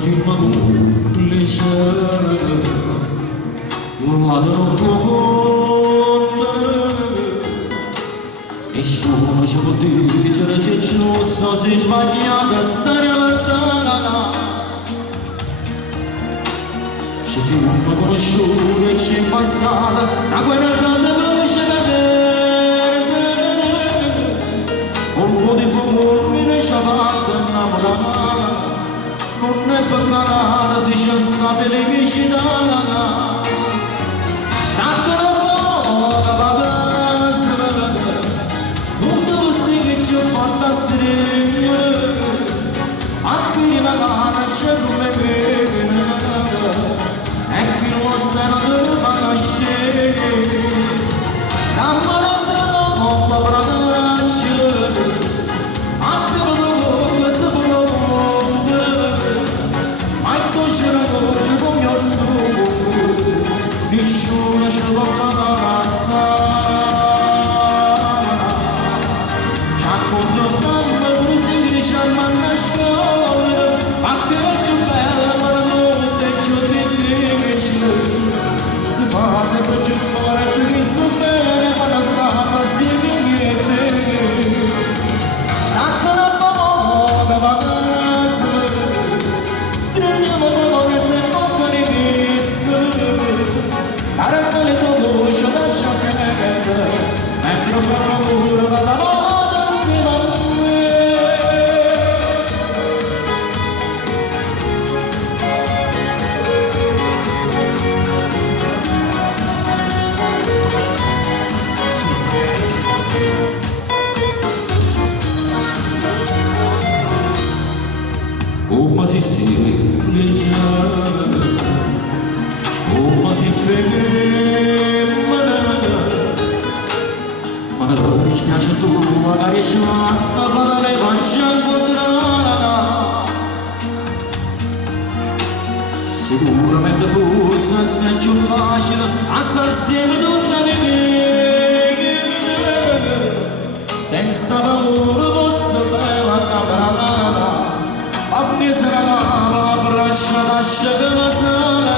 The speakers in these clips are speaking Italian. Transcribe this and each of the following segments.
Zimma complice vado non conta nessuno ci può dire se è giusto se è sbagliata stare lontana ci siamo conosciuti e ci è passata una guerra tanta veloce da un po' di fulmine ci ha fatto innamorare non è per la si c'è sta felicità santo la papà non devo stare che ci ho fatto stare a qui la cara c'è come me e qui non sarà dove va a scendere ammarata non la braccia nessuno ci può passare ci ha controllato così ci ha mandato a scuola ma che oggi è bella ma non te ci ho detto si fa sempre più forte che sto bene ma non sta passione niente tanto la bocca va stringiamo l'amore per bocca di Aracole tu voce da ciò che vede mentre fa l'amore dalla moda si va come si legge come si ferma ma non mi spiace solo magari c'è una parola faccia incontrare sicuramente forse sei più facile a stare assieme tutta le mie senza paura fosse bella campana a me sarà la braccia lascia che la sarà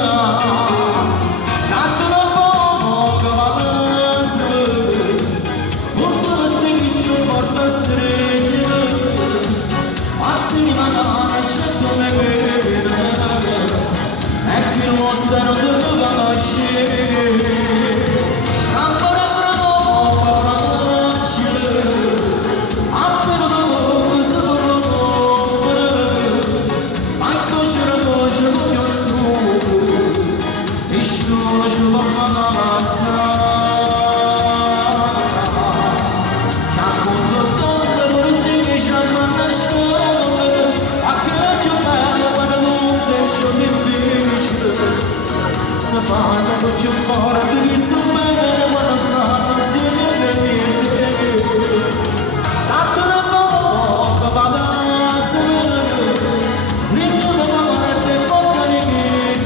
Mostrano dove va a scendere ancora prova appena dopo si ma c'era voce non io su nessuno ci può passare ci ha controllato così che ci ha mandato a scuola a che ci ho bello quando non te ci ho difficile se passa con più forte mi sto bene quando stanno insieme a me stato una bocca va a stringo da parte bocca di mix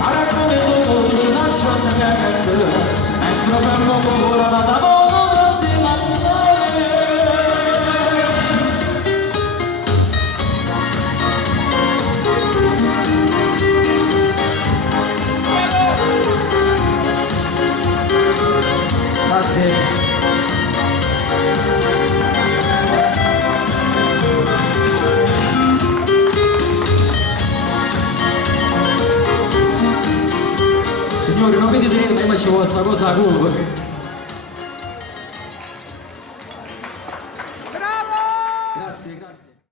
aracone dopo ci lascio segreto e proviamo ancora la voce si Grazie. Signori, non vedete come ci vuole questa cosa a curva?